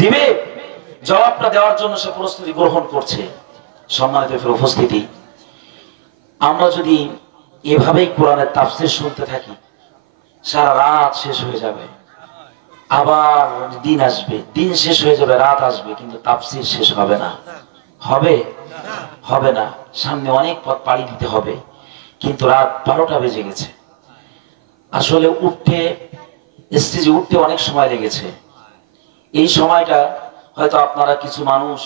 দিবে, জবাবটা দেওয়ার জন্য সে প্রস্তুতি গ্রহণ করছে। সম্মানিত উপস্থিতি, আমরা যদি এভাবেই কোরআনের তাফসীর শুনতে থাকি, সারা রাত শেষ হয়ে যাবে, আবার দিন আসবে, দিন শেষ হয়ে যাবে, রাত আসবে, কিন্তু তাফসীর শেষ হবে না। হবে? হবে না। সামনে অনেক পথ পাড়ি দিতে হবে, কিন্তু রাত 12টা বেজে গেছে। আসলে স্টেজে উঠতে অনেক সময় লেগেছে। এই সময়টা হয়তো আপনারা কিছু মানুষ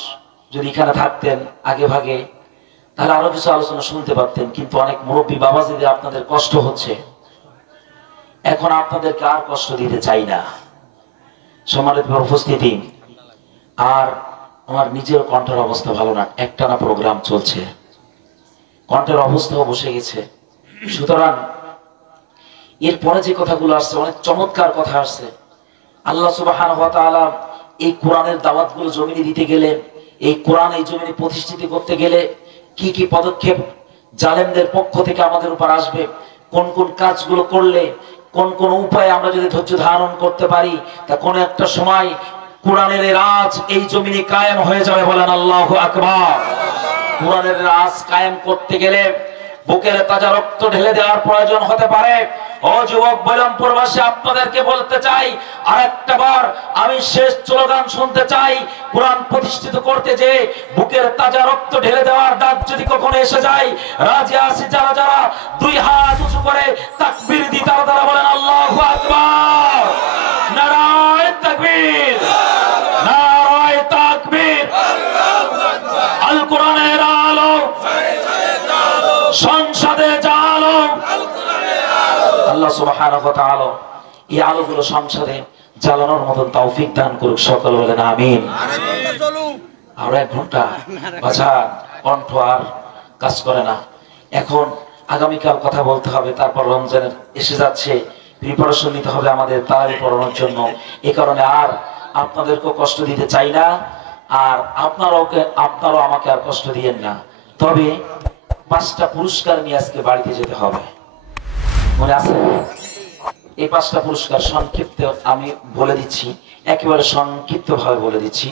যদি এখানে থাকতেন আগে ভাগে, তাহলে আরো কিছু আলোচনা শুনতে পারতেন, কিন্তু অনেক মুরব্বী বাবাজিদের আপনাদের কষ্ট হচ্ছে। এখন আপনাদেরকে আর কষ্ট দিতে চাই না। সম্মানিত উপস্থিতি, আর আমার নিজের কণ্ঠের অবস্থা ভালো না, একটানা প্রোগ্রাম চলছে, কণ্ঠের অবস্থাও বসে গেছে। সুতরাং এরপরে যে কথাগুলো আসছে অনেক চমৎকার কথা আসছে। আল্লাহ সুবহানাহু ওয়া তাআলা এই কোরআনের দাওয়াতগুলো জমিনে দিতে গেলে, এই কোরআন এই জমিনে প্রতিষ্ঠিত করতে গেলে কি কি পদক্ষেপ জালেমদের পক্ষ থেকে আমাদের উপর আসবে, কোন কোন কাজগুলো করলে, কোন কোন উপায়ে আমরা যদি ধৈর্য ধারণ করতে পারি, তা কোন একটা সময় কোরআনের রাজ এই জমিনে কায়েম হয়ে যাবে। বলেন আল্লাহু আকবার। কোরআনের রাজ কায়েম করতে গেলে বুকের তাজা রক্ত ঢেলে দেওয়ার প্রয়োজন হতে পারে। ও যুবক বৈরামপুরবাসী, আপনাদেরকে বলতে চাই, আরেকটা বার আমি শেষ স্লোগান শুনতে চাই। কোরআন প্রতিষ্ঠিত করতে যে বুকের তাজা রক্ত ঢেলে দেওয়ার ডাক যদি কখনো এসে যায়, রাজি আছি যারা যারা দুই হাত উঁচু করে তাকবীর দি, তারা তারা বলেন আল্লাহু আকবার। নারায়ে তাকবীর, নারায়ে তাকবীর। আল কোরআনের আলো সংসদে জালো। আল্লাহ সুবহানাহু ওয়া তাআলা এই আলোগুলো সংসদে জ্বালানোর মতন তৌফিক দান করুক, সকল বলেন আমিন। আর 1 ঘন্টা বাছা, কণ্ঠ আর কাজ করে না। এখন আগামীকাল কথা বলতে হবে, তারপর রমজানের এসে যাচ্ছে, প্রিপারেশন নিতে হবে আমাদের তারাবি পড়ানোর জন্য। এই কারণে আর আপনাদেরকে কষ্ট দিতে চাই না, আর আপনারাও আমাকে আর কষ্ট দিয়েন না। তবে 5টা পুরস্কার নিয়ে আজকে বাড়িতে যেতে হবে, মনে আছে? এই 5টা পুরস্কার সংক্ষিপ্ত আমি বলে দিচ্ছি, একেবারে সংক্ষিপ্ত ভাবে বলে দিচ্ছি।